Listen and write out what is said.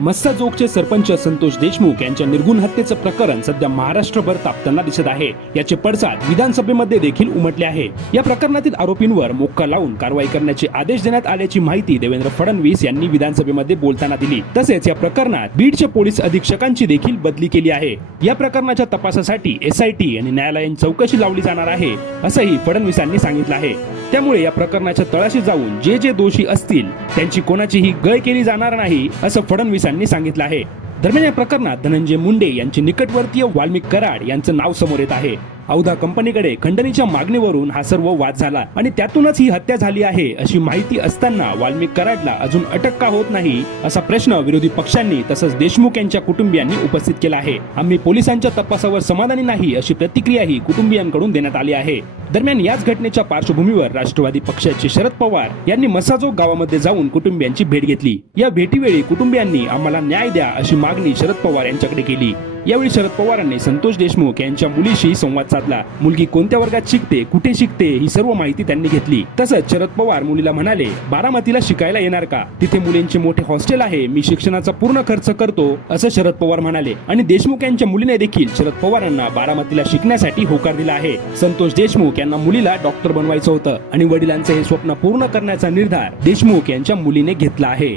मस्साजोगचे सरपंच संतोष देशमुख यांच्या निर्गुण हत्येचं प्रकरण सध्या महाराष्ट्रभर तापताना दिसत आहे. याचे पडसाद विधानसभेमध्ये देखील उमटले आहे. या प्रकरणातील आरोपींवर मोक्का लावून कारवाई करण्याचे आदेश देण्यात आल्याची माहिती देवेंद्र फडणवीस यांनी विधानसभेमध्ये बोलताना दिली. तसेच या प्रकरणात बीडच्या पोलीस अधीक्षकांची देखील बदली केली आहे. या प्रकरणाच्या तपासासाठी एसआयटी आणि न्यायालयीन चौकशी लावली जाणार आहे असंही फडणवीसांनी सांगितलं आहे. त्यामुळे या प्रकरणाच्या तळाशी जाऊन जे जे दोषी असतील त्यांची कोणाचीही गय केली जाणार नाही असं फडणवीसांनी सांगितलं आहे. दरम्यान या प्रकरणात धनंजय मुंडे यांचे निकटवर्तीय वाल्मिक कराड यांचं नाव समोर येत आहे. औदा कंपनीकडे खंडणीच्या मागणीवरून हा सर्व वाद झाला आणि त्यातूनच ही हत्या झाली आहे अशी माहिती असताना वाल्मिक कराडला अजून अटक का होत नाही असा प्रश्न विरोधी पक्षांनी तसंच देशमुख यांच्या कुटुंबियांनी उपस्थित केला आहे. आम्ही पोलिसांच्या तपासावर समाधानी नाही अशी प्रतिक्रियाही कुटुंबियांकडून देण्यात आली आहे. दरम्यान याच घटनेच्या पार्श्वभूमीवर राष्ट्रवादी पक्षाचे शरद पवार यांनी मसाजोग गावामध्ये जाऊन कुटुंबियांची भेट घेतली. या भेटीवेळी कुटुंबियांनी आम्हाला न्याय द्या अशी मागणी शरद पवार यांच्याकडे केली. यावेळी शरद पवारांनी संतोष देशमुख यांच्या मुलीशी संवाद साधला. मुलगी कोणत्या वर्गात शिकते कुठे शिकते ही सर्व माहिती त्यांनी घेतली. तसंच शरद पवार मुलीला म्हणाले बारामतीला शिकायला येणार का? तिथे मुलींचे मोठे हॉस्टेल आहे मी शिक्षणाचा पूर्ण खर्च करतो असं शरद पवार म्हणाले. आणि देशमुख यांच्या मुलीने देखील शरद पवारांना बारामतीला शिकण्यासाठी होकार दिला आहे. संतोष देशमुख देशमुख यांना मुलीला डॉक्टर बनवायचं होतं आणि वडिलांचं हे स्वप्न पूर्ण करण्याचा निर्धार देशमुख यांच्या मुलीने घेतला आहे.